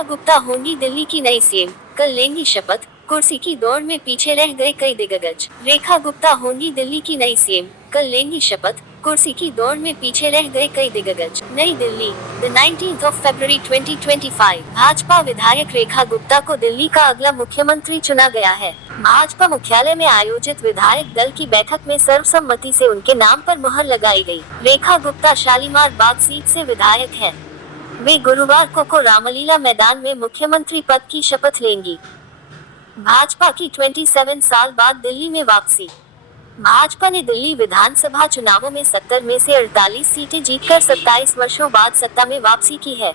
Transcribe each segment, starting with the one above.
रेखा गुप्ता होंगी दिल्ली की नई सीएम, कल लेंगी शपथ, कुर्सी की दौड़ में पीछे रह गए कई दिग्गज। रेखा गुप्ता होंगी दिल्ली की नई सीएम, कल लेंगी शपथ, कुर्सी की दौड़ में पीछे रह गए कई दिग्गज। नई Delhi, the 19th of February 2025, Bhajpa विधायक रेखा गुप्ता को दिल्ली का अगला मुख्यमंत्री चुना गया है। भाजपा मुख्यालय में आयोजित विधायक दल की बैठक में सर्वसम्मति से उनके नाम पर मुहर लगाई गई। रेखा गुप्ता शालीमार बाग सीट से विधायक है। वे गुरुवार को रामलीला मैदान में मुख्यमंत्री पद की शपथ लेंगी। भाजपा की 27 साल बाद दिल्ली में वापसी। भाजपा ने दिल्ली विधानसभा चुनावों में 70 में से 48 सीटें जीतकर 27 वर्षों बाद सत्ता में वापसी की है।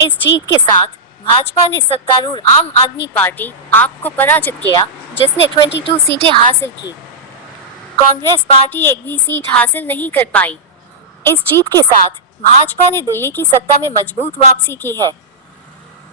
इस जीत के साथ भाजपा ने सत्तारूढ़ आम आदमी पार्टी आप को पराजित किया, जिसने 22 सीटें हासिल की। कांग्रेस पार्टी एक भी सीट हासिल नहीं कर पाई। इस जीत के साथ भाजपा ने दिल्ली की सत्ता में मजबूत वापसी की है।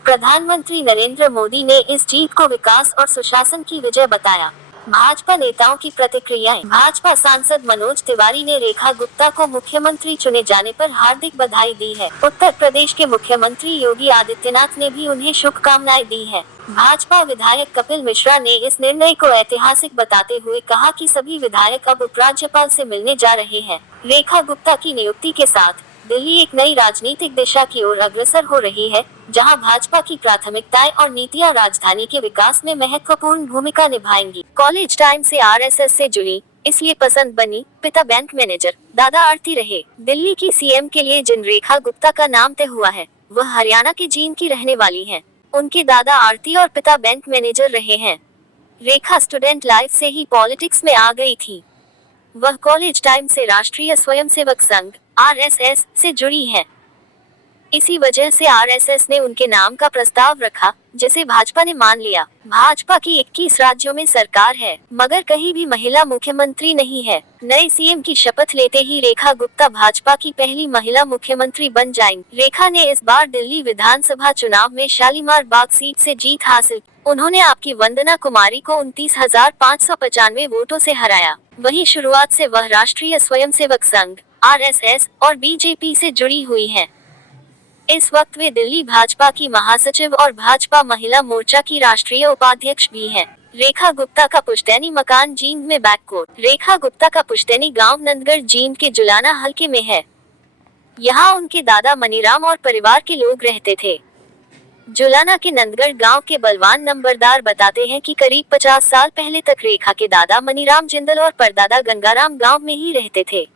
प्रधानमंत्री नरेंद्र मोदी ने इस जीत को विकास और सुशासन की विजय बताया। भाजपा नेताओं की प्रतिक्रियाएं। भाजपा सांसद मनोज तिवारी ने रेखा गुप्ता को मुख्यमंत्री चुने जाने पर हार्दिक बधाई दी है। उत्तर प्रदेश के मुख्यमंत्री योगी आदित्यनाथ ने भी उन्हें शुभकामनाएं दी है। भाजपा विधायक कपिल मिश्रा ने इस निर्णय को ऐतिहासिक बताते हुए कहा कि सभी विधायक अब उपराज्यपाल से मिलने जा रहे हैं। रेखा गुप्ता की नियुक्ति के साथ दिल्ली एक नई राजनीतिक दिशा की ओर अग्रसर हो रही है, जहां भाजपा की प्राथमिकताएं और नीतियां राजधानी के विकास में महत्वपूर्ण भूमिका निभाएंगी। कॉलेज टाइम से आरएसएस से जुड़ी, इसलिए पसंद बनी, पिता बैंक मैनेजर, दादा आरती रहे। दिल्ली की सीएम के लिए जिन रेखा गुप्ता का नाम तय हुआ है, वह हरियाणा के जींद की रहने वाली हैं। उनके दादा आरती और पिता बैंक मैनेजर रहे हैं। रेखा स्टूडेंट लाइफ से ही पॉलिटिक्स में आ गई थी। वह कॉलेज टाइम से राष्ट्रीय स्वयंसेवक संघ आरएसएस से जुड़ी है। इसी वजह से आरएसएस ने उनके नाम का प्रस्ताव रखा, जिसे भाजपा ने मान लिया। भाजपा की 21 राज्यों में सरकार है, मगर कहीं भी महिला मुख्यमंत्री नहीं है। नए सीएम की शपथ लेते ही रेखा गुप्ता भाजपा की पहली महिला मुख्यमंत्री बन जाएंगी। रेखा ने इस बार दिल्ली विधानसभा चुनाव में शालीमार बाग सीट से जीत हासिल की। उन्होंने आपकी वंदना कुमारी को 29,595 वोटों से हराया। वहीं शुरुआत से वह राष्ट्रीय स्वयंसेवक संघ आरएसएस और बीजेपी से जुड़ी हुई हैं। इस वक्त वे दिल्ली भाजपा की महासचिव और भाजपा महिला मोर्चा की राष्ट्रीय उपाध्यक्ष भी हैं। रेखा गुप्ता का पुश्तैनी मकान जींद में बैककोट। रेखा गुप्ता का पुश्तैनी गांव नंदगढ़ जींद के जुलाना हलके में है। यहाँ उनके दादा मनीराम और परिवार के लोग रहते थे। जुलाना के नंदगढ़ गांव के बलवान नंबरदार बताते हैं कि करीब 50 साल पहले तक रेखा के दादा मनीराम जिंदल और परदादा गंगाराम गांव में ही रहते थे।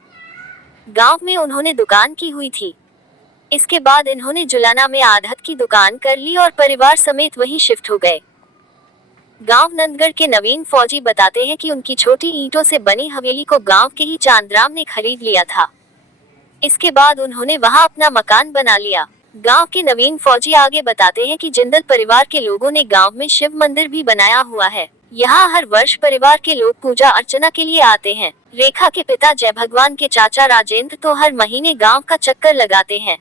गांव में उन्होंने दुकान की हुई थी। इसके बाद इन्होंने जुलाना में आढ़त की दुकान कर ली और परिवार समेत वहीं शिफ्ट हो गए। गांव नंदगढ़ के नवीन फौजी बताते हैं कि उनकी छोटी ईंटों से बनी हवेली को गांव के ही चांदराम ने खरीद लिया था। इसके बाद उन्होंने वहां अपना मकान बना लिया। गांव के नवीन फौजी आगे बताते हैं कि जिंदल परिवार के लोगों ने गांव में शिव मंदिर भी बनाया हुआ है। यहाँ हर वर्ष परिवार के लोग पूजा अर्चना के लिए आते हैं। रेखा के पिता जय भगवान के चाचा राजेंद्र तो हर महीने गांव का चक्कर लगाते हैं।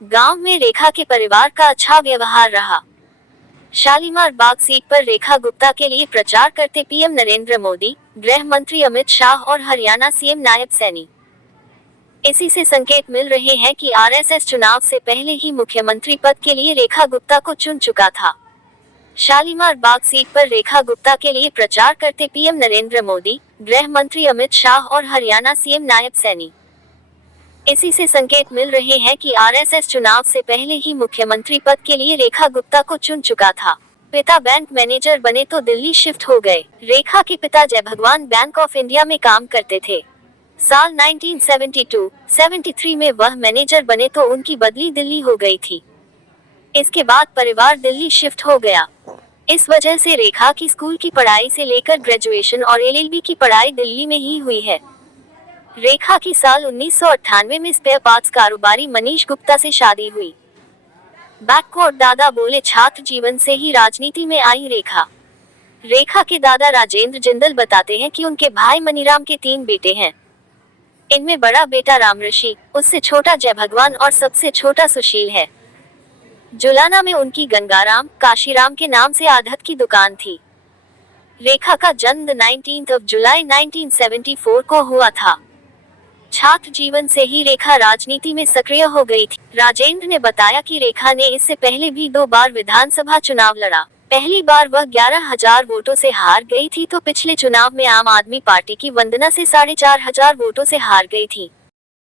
गांव में रेखा के परिवार का अच्छा व्यवहार रहा। शालीमार बाग सीट पर रेखा गुप्ता के लिए प्रचार करते पीएम नरेंद्र मोदी, गृह मंत्री अमित शाह और हरियाणा सीएम नायब सैनी। इसी से संकेत मिल रहे हैं कि आरएसएस चुनाव से पहले ही मुख्यमंत्री पद के लिए रेखा गुप्ता को चुन चुका था। शालीमार बाग सीट पर रेखा गुप्ता के लिए प्रचार करते पीएम नरेंद्र मोदी, गृह मंत्री अमित शाह और हरियाणा सीएम नायब सैनी। इसी से संकेत मिल रहे हैं कि आरएसएस चुनाव से पहले ही मुख्यमंत्री पद के लिए रेखा गुप्ता को चुन चुका था। पिता बैंक मैनेजर बने तो दिल्ली शिफ्ट हो गए। रेखा के पिता जय भगवान बैंक ऑफ इंडिया में काम करते थे। साल 1972-73 में वह मैनेजर बने तो उनकी बदली दिल्ली हो गई थी। इसके बाद परिवार दिल्ली शिफ्ट हो गया। इस वजह से रेखा की स्कूल की पढ़ाई से लेकर ग्रेजुएशन और एलएलबी की पढ़ाई दिल्ली में ही हुई है। रेखा की साल 1998 में स्पेयर पार्ट्स कारोबारी मनीष गुप्ता से शादी हुई। बैककोट दादा बोले छात्र जीवन से ही राजनीति में आई रेखा। रेखा के दादा राजेंद्र जिंदल बताते हैं कि उनके भाई मनीराम के 3 बेटे हैं। इनमें बड़ा बेटा राम ऋषि, उससे छोटा जय भगवान और सबसे छोटा सुशील है। जुलाना में उनकी गंगाराम, काशीराम के नाम से आढ़त की दुकान थी। रेखा का जन्म 19 जुलाई 1974 को हुआ था। छात्र जीवन से ही रेखा राजनीति में सक्रिय हो गई थी। राजेंद्र ने बताया कि रेखा ने इससे पहले भी 2 बार विधानसभा चुनाव लड़ा। पहली बार वह 11,000 वोटों से हार गई थी तो पिछले चुनाव में आम आदमी पार्टी की वंदना से 4,500 वोटों से हार गई थी।